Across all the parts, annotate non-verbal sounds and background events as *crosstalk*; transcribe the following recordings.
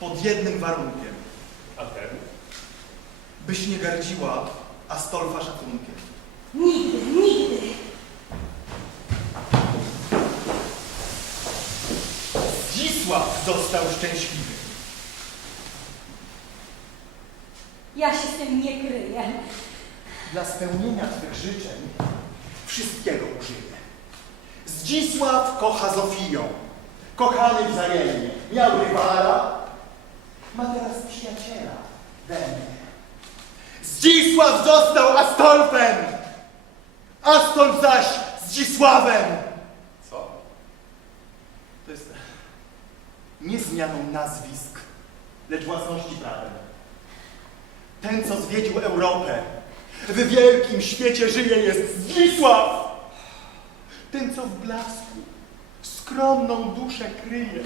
Pod jednym warunkiem. A ten? Byś nie gardziła Astolfa szacunkiem. Nigdy, nigdy. Zdzisław został szczęśliwy. Ja się z tym nie kryję. Dla spełnienia Twych życzeń wszystkiego użyję. Zdzisław kocha Zofię. Kochany wzajemnie. Miał rywala, ma teraz przyjaciela we mnie. Zdzisław został Astolfem, Astolf zaś Zdzisławem. Co? To jest nie zmianą nazwisk, lecz własności prawem. Ten, co zwiedził Europę, w wielkim świecie żyje, jest Zdzisław. Ten, co w blasku skromną duszę kryje.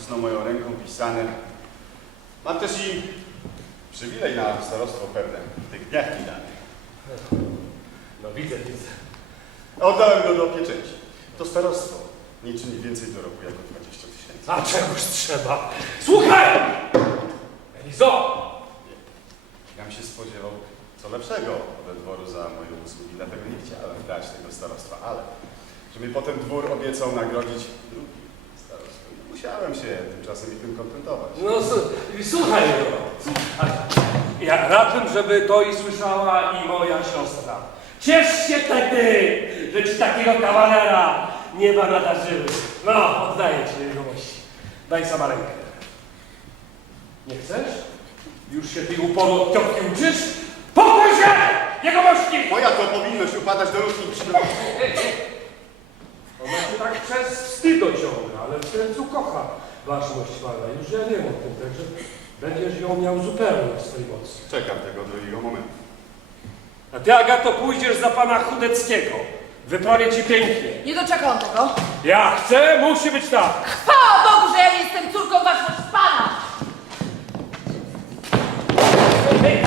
Znowu moją ręką pisane. Mam też i przywilej na starostwo pewne w tych dniach danych. No widzę, widzę. Oddałem go do pieczęci. To starostwo nie czyni więcej do roku jako 20 tysięcy. A czegoż trzeba? Słuchaj! Elizo! Jam się spodziewał co lepszego ode dworu za moje usługi, dlatego nie chciałem dać tego starostwa, ale że mi potem dwór obiecał nagrodzić drugi musiałem się tymczasem i tym kontentować. No słuchaj, no, słuchaj. Ja radzę, żeby to i słyszała i moja siostra. Ciesz się wtedy, że ci takiego kawalera nieba nadarzyły. No, oddaję ci jego mości. Daj sama rękę. Nie chcesz? Już się tej uporu od ciotki uczysz? Pokój się! Jego mości! Moja to powinność upadać do przyrody. *laughs* Tak przez wstyd dociąga, ale w sercu kocha ważność pana. Już ja nie wiem o tym, także będziesz ją miał zupełnie w swojej mocy. Czekam tego drugiego momentu. A ty, Agato, pójdziesz za pana Chudeckiego. Wyprawię ci pięknie. Nie doczekam tego. Ja chcę, musi być tak. Chwała Bogu, że ja nie jestem córką waszego pana! Ej,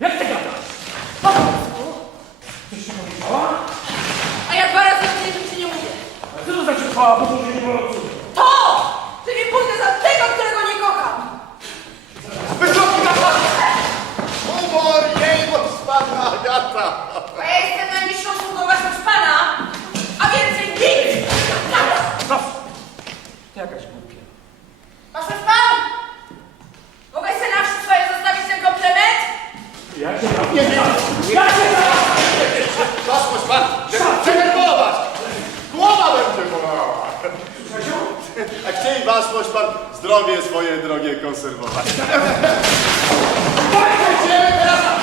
Jak ty gadasz? Po prostu. Coś się powiedziała? A ja dwa razy więcej rzeczy nie mówię. A co to znaczy chwała Bogu, że nie ma rodziny? To, że nie pójdę za tego, którego nie kocham. Wysoki na Humor jej od pana Agata! Bo ja jestem najniższą sługą waszego pana, a więcej nikt. Co? Ty jakaś głupia. Wasz pan? Mogę sobie na wsi swoje zostawić ten komplement? Ja się tam... Nie, nie, ja się tam... Pasmość pan! Przenerwować! Głowa będzie bolała! A chcieli wasmość pan zdrowie swoje drogie konserwować. Teraz